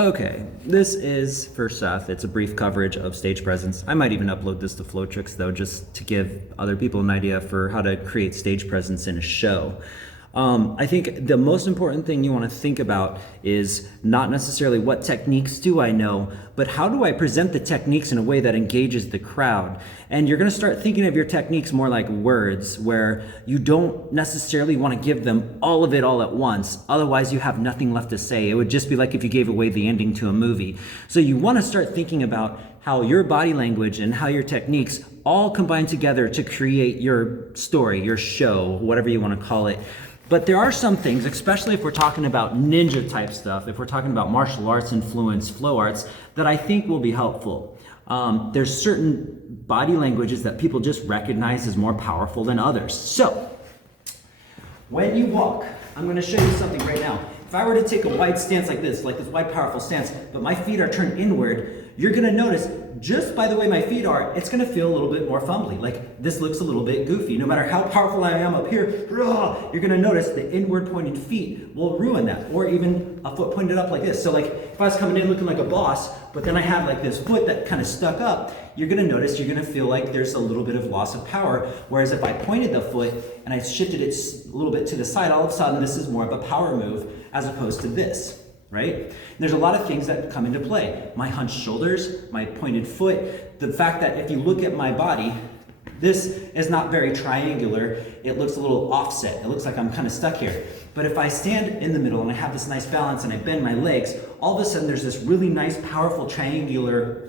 Okay, this is, first off, it's a brief coverage of stage presence. I might even upload this to Flowtricks though, just to give other people an idea for how to create stage presence in a show. I think the most important thing you want to think about is not necessarily what techniques do I know, but how do I present the techniques in a way that engages the crowd? And you're going to start thinking of your techniques more like words, where you don't necessarily want to give them all of it all at once. Otherwise, you have nothing left to say. It would just be like if you gave away the ending to a movie. So you want to start thinking about how your body language and how your techniques all combine together to create your story, your show, whatever you want to call it. But there are some things, especially if we're talking about ninja type stuff, if we're talking about martial arts influenced flow arts, that I think will be helpful. There's certain body languages that people just recognize as more powerful than others. So, when you walk, I'm going to show you something right now. If I were to take a wide stance like this wide powerful stance, but my feet are turned inward, you're going to notice just by the way my feet are, it's going to feel a little bit more fumbly. Like this looks a little bit goofy. No matter how powerful I am up here, you're going to notice the inward pointed feet will ruin that. Or even a foot pointed up like this. So like if I was coming in looking like a boss, but then I have like this foot that kind of stuck up, you're going to notice, you're going to feel like there's a little bit of loss of power. Whereas if I pointed the foot and I shifted it a little bit to the side, all of a sudden this is more of a power move as opposed to this. Right? And there's a lot of things that come into play. My hunched shoulders, my pointed foot, the fact that if you look at my body, this is not very triangular. It looks a little offset. It looks like I'm kind of stuck here. But if I stand in the middle and I have this nice balance and I bend my legs, all of a sudden there's this really nice, powerful triangular,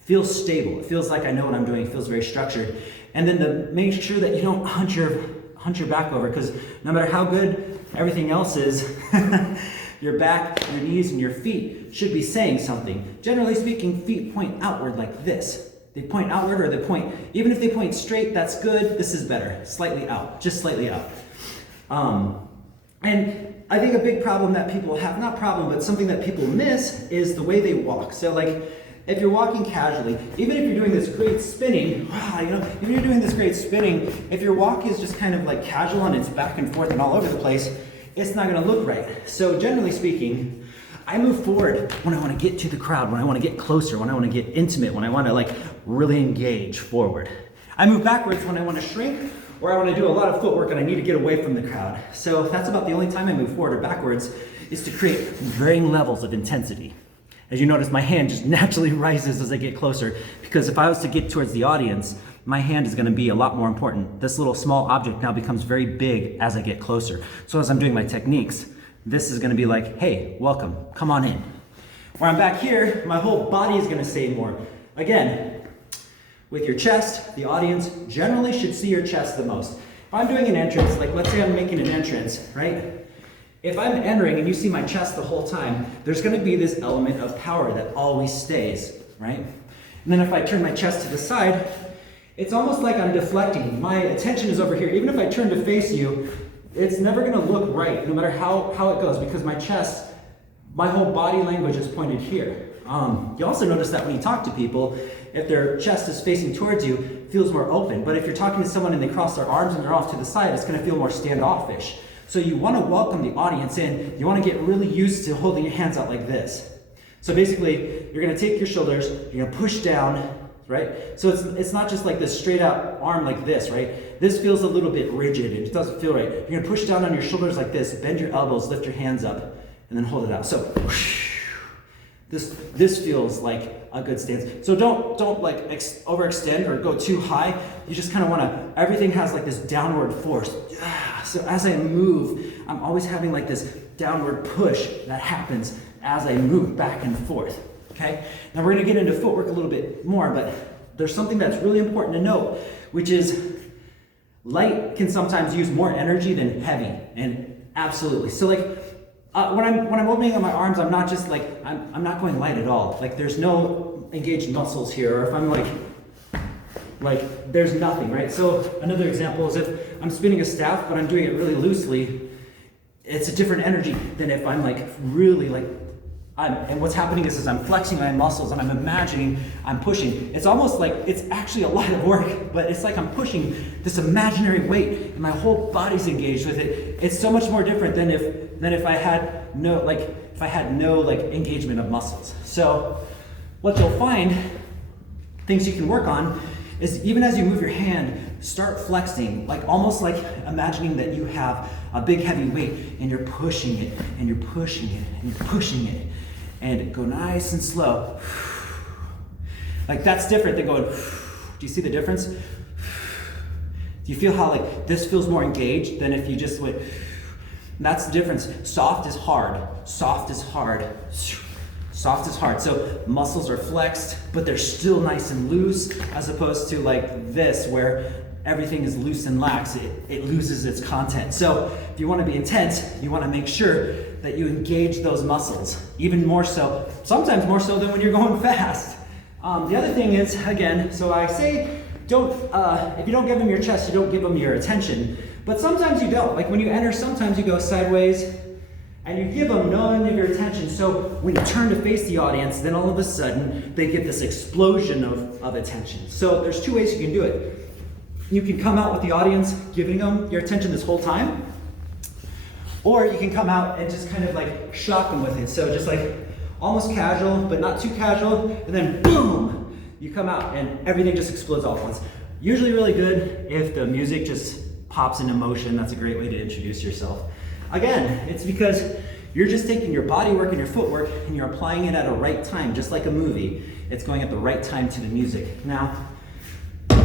feels stable. It feels like I know what I'm doing. It feels very structured. And then to make sure that you don't hunch your back over, because no matter how good everything else is, your back, your knees, and your feet should be saying something. Generally speaking, feet point outward like this. They point outward or they point, even if they point straight, that's good. This is better. Slightly out, just slightly out. And I think a big problem that people have, not problem, but something that people miss is the way they walk. So like, if you're walking casually, even if you're doing this great spinning, if you're doing this great spinning, if your walk is just kind of like casual and it's back and forth and all over the place, it's not going to look right. So generally speaking, I move forward when I want to get to the crowd, when I want to get closer, when I want to get intimate, when I want to like really engage forward. I move backwards when I want to shrink or I want to do a lot of footwork and I need to get away from the crowd. So that's about the only time I move forward or backwards, is to create varying levels of intensity. As you notice, my hand just naturally rises as I get closer, because if I was to get towards the audience, my hand is going to be a lot more important. This little small object now becomes very big as I get closer. So as I'm doing my techniques, this is going to be like, hey, welcome, come on in. Where I'm back here, my whole body is going to say more. Again, with your chest, the audience generally should see your chest the most. If I'm doing an entrance, like let's say I'm making an entrance, right? If I'm entering and you see my chest the whole time, there's going to be this element of power that always stays, right? And then if I turn my chest to the side, it's almost like I'm deflecting. My attention is over here. Even if I turn to face you, it's never going to look right, no matter how it goes, because my chest, my whole body language is pointed here. You also notice that when you talk to people, if their chest is facing towards you, it feels more open. But if you're talking to someone and they cross their arms and they're off to the side, it's going to feel more standoffish. So you want to welcome the audience in. You want to get really used to holding your hands out like this. So basically, you're going to take your shoulders, you're going to push down, right? So it's not just like this straight out arm like this, right? This feels a little bit rigid. It doesn't feel right. You're going to push down on your shoulders like this, bend your elbows, lift your hands up, and then hold it out. So this feels like a good stance. So don't like overextend or go too high. You just kind of want to, everything has like this downward force. So as I move, I'm always having like this downward push that happens as I move back and forth. Okay? Now we're going to get into footwork a little bit more, but there's something that's really important to note, which is light can sometimes use more energy than heavy, and absolutely. So like when I'm opening up my arms, I'm not just like I'm not going light at all. Like there's no engaged muscles here, or if I'm like there's nothing, right? So another example is if I'm spinning a staff, but I'm doing it really loosely, it's a different energy than if I'm like really like and what's happening is I'm flexing my muscles and I'm imagining I'm pushing. It's almost like it's actually a lot of work, but it's like I'm pushing this imaginary weight and my whole body's engaged with it. It's so much more different than if I had no like engagement of muscles. So what you'll find, things you can work on, is even as you move your hand, start flexing, like almost like imagining that you have a big heavy weight and you're pushing it and you're pushing it and you're pushing it, and go nice and slow. Like that's different than going, do you see the difference? Do you feel how like this feels more engaged than if you just went? That's the difference. Soft is hard, soft is hard, soft is hard. So muscles are flexed, but they're still nice and loose, as opposed to like this where everything is loose and lax. It loses its content. So if you want to be intense, you want to make sure that you engage those muscles, even more so, sometimes more so than when you're going fast. The other thing is, again, so I say, if you don't give them your chest, you don't give them your attention. But sometimes you don't. Like when you enter, sometimes you go sideways and you give them none of your attention. So when you turn to face the audience, then all of a sudden they get this explosion of attention. So there's two ways you can do it. You can come out with the audience giving them your attention this whole time, or you can come out and just kind of like shock them with it. So just like almost casual, but not too casual, and then boom, you come out and everything just explodes all at once. Usually really good if the music just pops into motion. That's a great way to introduce yourself. Again, it's because you're just taking your body work and your footwork and you're applying it at a right time, just like a movie. It's going at the right time to the music. Now,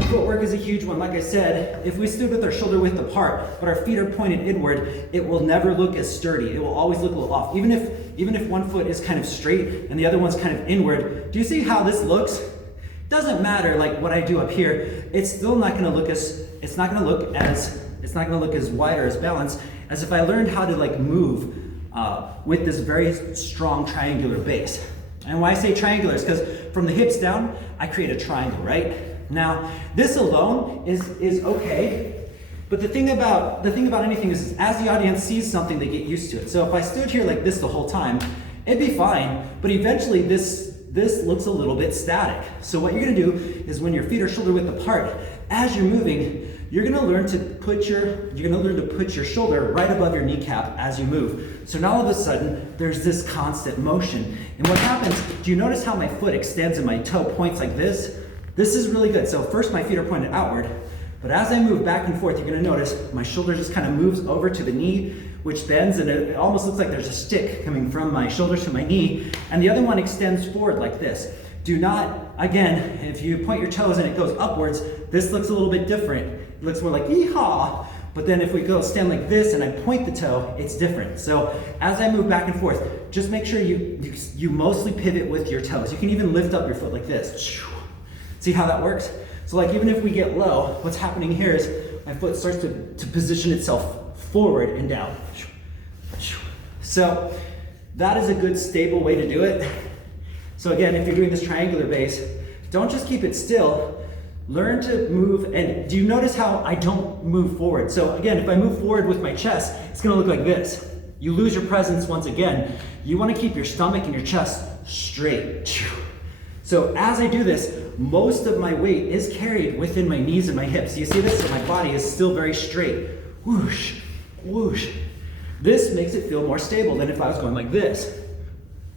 footwork is a huge one. Like I said, if we stood with our shoulder width apart, but our feet are pointed inward, it will never look as sturdy. It will always look a little off. Even if one foot is kind of straight and the other one's kind of inward, do you see how this looks? Doesn't matter like what I do up here, it's still not gonna look as, it's not gonna look as wide or as balanced as if I learned how to like move with this very strong triangular base. And why I say triangular is because from the hips down, I create a triangle, right? Now, this alone is okay, but the thing about anything is as the audience sees something, they get used to it. So if I stood here like this the whole time, it'd be fine, but eventually this looks a little bit static. So what you're gonna do is when your feet are shoulder width apart, as you're moving, you're gonna learn to put your shoulder right above your kneecap as you move. So now all of a sudden, there's this constant motion. And what happens, do you notice how my foot extends and my toe points like this? This is really good. So first my feet are pointed outward, but as I move back and forth, you're gonna notice my shoulder just kind of moves over to the knee, which bends, and it almost looks like there's a stick coming from my shoulder to my knee, and the other one extends forward like this. Do not, again, if you point your toes and it goes upwards, this looks a little bit different. It looks more like yee-haw, but then if we go stand like this and I point the toe, it's different. So as I move back and forth, just make sure you mostly pivot with your toes. You can even lift up your foot like this. See how that works? So like even if we get low, what's happening here is my foot starts to position itself forward and down. So that is a good stable way to do it. So again, if you're doing this triangular base, don't just keep it still. Learn to move, and do you notice how I don't move forward? So again, if I move forward with my chest, it's gonna look like this. You lose your presence once again. You wanna keep your stomach and your chest straight. So as I do this, most of my weight is carried within my knees and my hips. You see this? So my body is still very straight. Whoosh, whoosh. This makes it feel more stable than if I was going like this,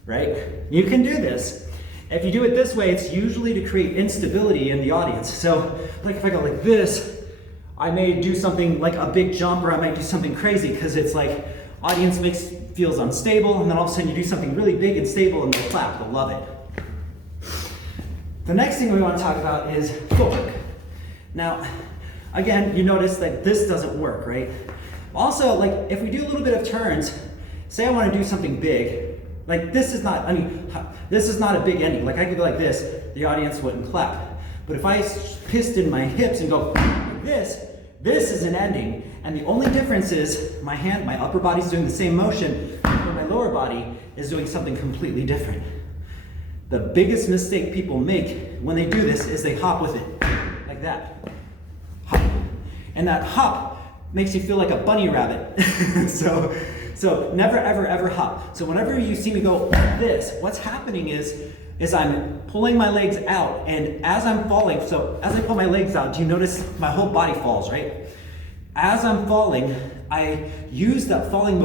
right? You can do this. If you do it this way, it's usually to create instability in the audience. So like if I go like this, I may do something like a big jump, or I might do something crazy because it's like audience feels unstable, and then all of a sudden you do something really big and stable and they'll clap, they'll love it. The next thing we want to talk about is footwork. Now, again, you notice that this doesn't work, right? Also, like if we do a little bit of turns, say I want to do something big, like this is not a big ending. Like I could go like this, the audience wouldn't clap. But if I piston my hips and go like this is an ending. And the only difference is my upper body's doing the same motion, but my lower body is doing something completely different. The biggest mistake people make when they do this is they hop with it, like that. Hop. And that hop makes you feel like a bunny rabbit. So never, ever, ever hop. So whenever you see me go like this, what's happening is I'm pulling my legs out, and as I'm falling, so as I pull my legs out, do you notice my whole body falls, right? As I'm falling, I use that falling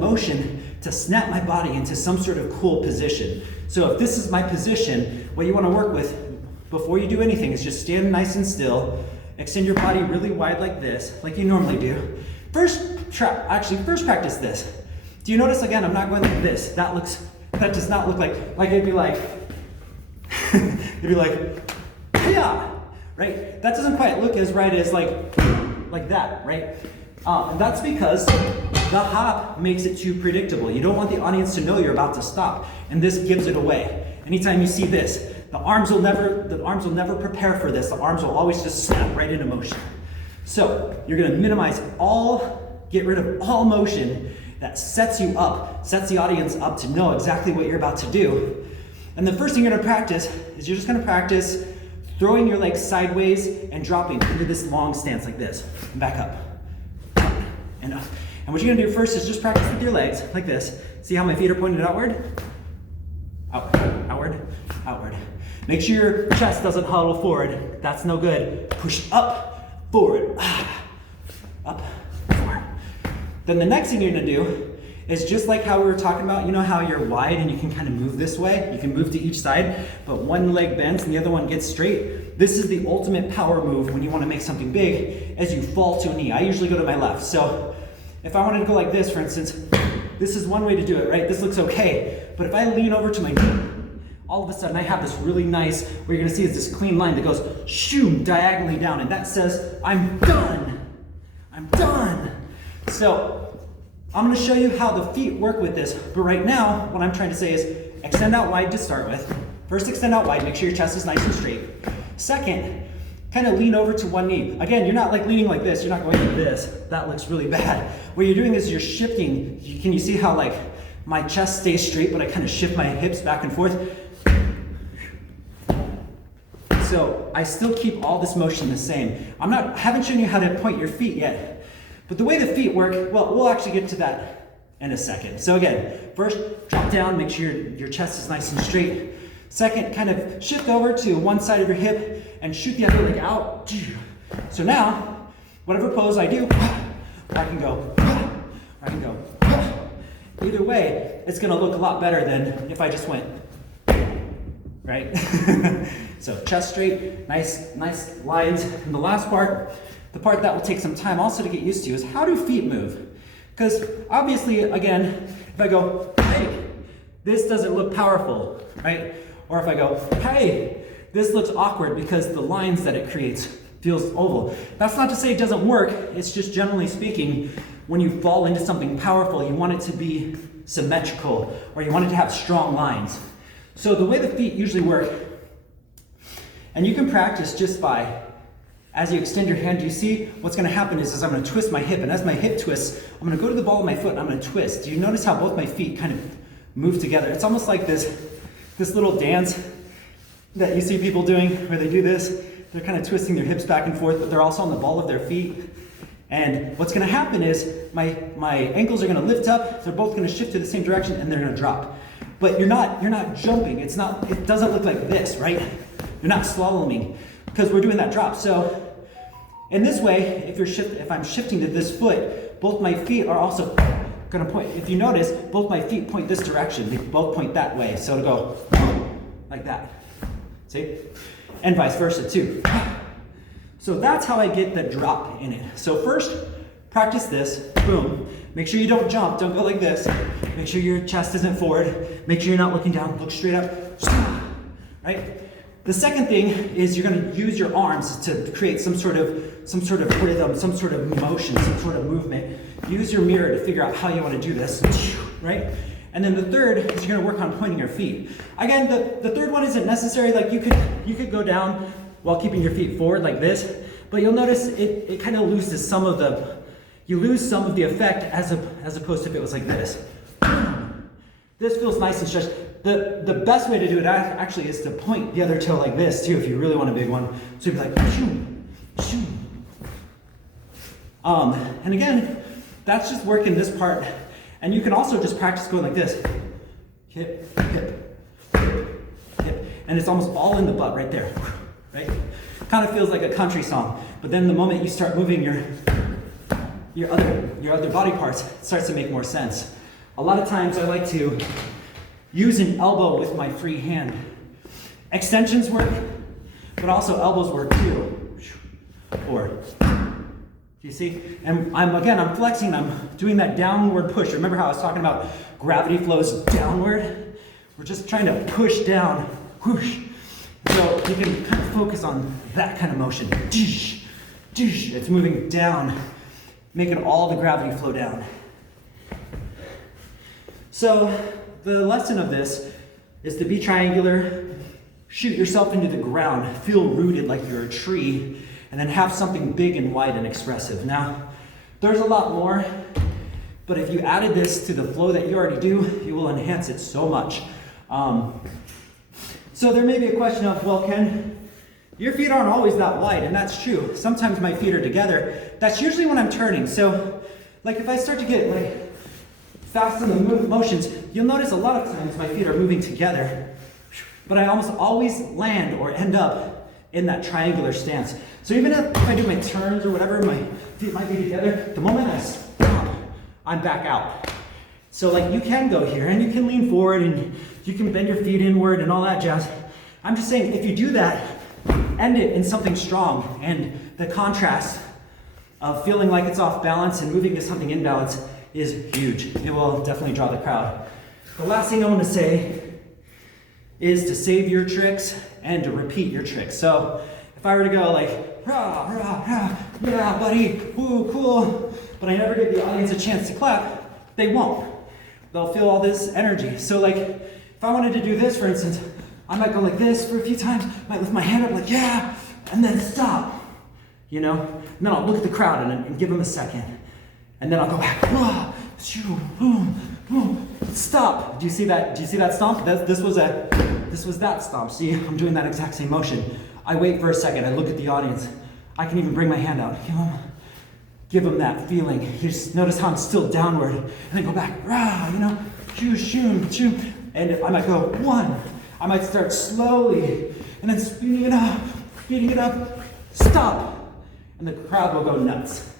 motion to snap my body into some sort of cool position. So if this is my position, what you want to work with before you do anything is just stand nice and still, extend your body really wide like this, like you normally do. First practice this. Do you notice, again, I'm not going like this. That does not look like it'd be like, yeah, right? That doesn't quite look as right as like that, right? And that's because the hop makes it too predictable. You don't want the audience to know you're about to stop, and this gives it away. Anytime you see this, the arms will never prepare for this. The arms will always just snap right into motion. So you're gonna get rid of all motion that sets you up, sets the audience up to know exactly what you're about to do. And the first thing you're gonna practice is you're just gonna practice throwing your legs sideways and dropping into this long stance like this, and back up, and up. And what you're gonna do first is just practice with your legs like this. See how my feet are pointed outward? Outward, outward, outward. Make sure your chest doesn't huddle forward. That's no good. Push up, forward, up, forward. Then the next thing you're gonna do is just like how we were talking about, you know how you're wide and you can kind of move this way? You can move to each side, but one leg bends and the other one gets straight. This is the ultimate power move when you want to make something big as you fall to a knee. I usually go to my left. So if I wanted to go like this, for instance, this is one way to do it, right? This looks okay. But if I lean over to my knee, all of a sudden I have this really nice, what you're gonna see is this clean line that goes shoom, diagonally down, and that says, I'm done. I'm done. So I'm gonna show you how the feet work with this, but right now, what I'm trying to say is extend out wide to start with. First, extend out wide, make sure your chest is nice and straight. Second, kind of lean over to one knee. Again, you're not like leaning like this, you're not going like this. That looks really bad. What you're doing is you're shifting. Can you see how like my chest stays straight, but I kind of shift my hips back and forth? So I still keep all this motion the same. I haven't shown you how to point your feet yet, but the way the feet work, well, we'll actually get to that in a second. So again, first, drop down, make sure your chest is nice and straight. Second, kind of shift over to one side of your hip and shoot the other leg out. So now, whatever pose I do, I can go, I can go. Either way, it's gonna look a lot better than if I just went, right? So chest straight, nice lines. And the last part, the part that will take some time also to get used to, is how do feet move? Because obviously, again, if I go, hey, this doesn't look powerful, right? Or if I go, hey, this looks awkward because the lines that it creates feels oval. That's not to say it doesn't work, it's just generally speaking, when you fall into something powerful, you want it to be symmetrical, or you want it to have strong lines. So the way the feet usually work, and you can practice just by, as you extend your hand, you see what's gonna happen is I'm gonna twist my hip, and as my hip twists, I'm gonna go to the ball of my foot and I'm gonna twist. Do you notice how both my feet kind of move together? It's almost like this little dance that you see people doing where they do this. They're kind of twisting their hips back and forth, but they're also on the ball of their feet. And what's gonna happen is my ankles are gonna lift up, they're both gonna shift to the same direction, and they're gonna drop. But you're not jumping, it doesn't look like this, right? You're not slaloming, because we're doing that drop. So in this way, if I'm shifting to this foot, both my feet are also gonna point. If you notice, both my feet point this direction. They both point that way. So to go like that, see? And vice versa too. So that's how I get the drop in it. So first, practice this, boom. Make sure you don't jump, don't go like this. Make sure your chest isn't forward. Make sure you're not looking down, look straight up, right? The second thing is you're gonna use your arms to create some sort of rhythm, some sort of motion, some sort of movement. Use your mirror to figure out how you wanna do this, right? And then the third is you're gonna work on pointing your feet. Again, the third one isn't necessary. Like you could go down while keeping your feet forward like this, but you'll notice it kind of loses some of the effect as opposed to if it was like this. This feels nice and stretched. The best way to do it actually is to point the other toe like this too, if you really want a big one. So you'd be like, shoo, shoo. And again, that's just working this part. And you can also just practice going like this. Hip, hip, hip, hip. And it's almost all in the butt right there, right? Kind of feels like a country song. But then the moment you start moving your your other body parts, it starts to make more sense. A lot of times I like to use an elbow with my free hand. Extensions work, but also elbows work too. Or, you see? And I'm flexing, I'm doing that downward push. Remember how I was talking about gravity flows downward? We're just trying to push down, whoosh. So you can kind of focus on that kind of motion. It's moving down, making all the gravity flow down. So the lesson of this is to be triangular, shoot yourself into the ground, feel rooted like you're a tree, and then have something big and wide and expressive. Now, there's a lot more, but if you added this to the flow that you already do, you will enhance it so much. So there may be a question of, well, Ken, your feet aren't always that wide, and that's true. Sometimes my feet are together. That's usually when I'm turning. So, like if I start to get like fast in the motions, you'll notice a lot of times my feet are moving together, but I almost always land or end up in that triangular stance. So even if I do my turns or whatever, my feet might be together, the moment I stop, I'm back out. So like you can go here and you can lean forward and you can bend your feet inward and all that jazz. I'm just saying, if you do that, end it in something strong, and the contrast of feeling like it's off balance and moving to something in balance is huge. It will definitely draw the crowd. The last thing I want to say is to save your tricks and to repeat your tricks. So if I were to go like, rah, rah, rah, yeah, buddy, woo, cool, but I never give the audience a chance to clap, they won't. They'll feel all this energy. So like, if I wanted to do this, for instance, I might go like this for a few times, might lift my hand up like, yeah, and then stop, you know? And then I'll look at the crowd and give them a second. And then I'll go back, rah, shoo, boom, boom, stop. Do you see that? Do you see that stomp? This was that stomp. See, I'm doing that exact same motion. I wait for a second, I look at the audience. I can even bring my hand out, give them that feeling. You just notice how I'm still downward, and then go back, rah, you know, shoo, shoo, shoo. And I might go one. I might start slowly, and then speeding it up, stop, and the crowd will go nuts.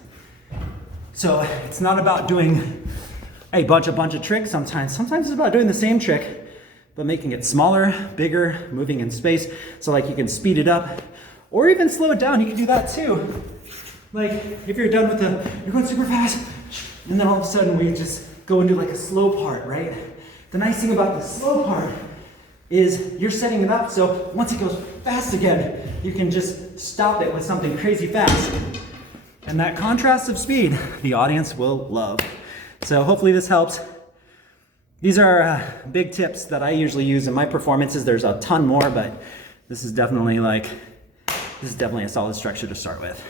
So it's not about doing a bunch of tricks sometimes. Sometimes it's about doing the same trick, but making it smaller, bigger, moving in space. So like you can speed it up, or even slow it down. You can do that too. Like if you're done with you're going super fast, and then all of a sudden we just go into like a slow part, right? The nice thing about the slow part is you're setting it up so once it goes fast again, you can just stop it with something crazy fast. And that contrast of speed, the audience will love. So hopefully this helps. These are big tips that I usually use in my performances. There's a ton more, but this is definitely a solid structure to start with.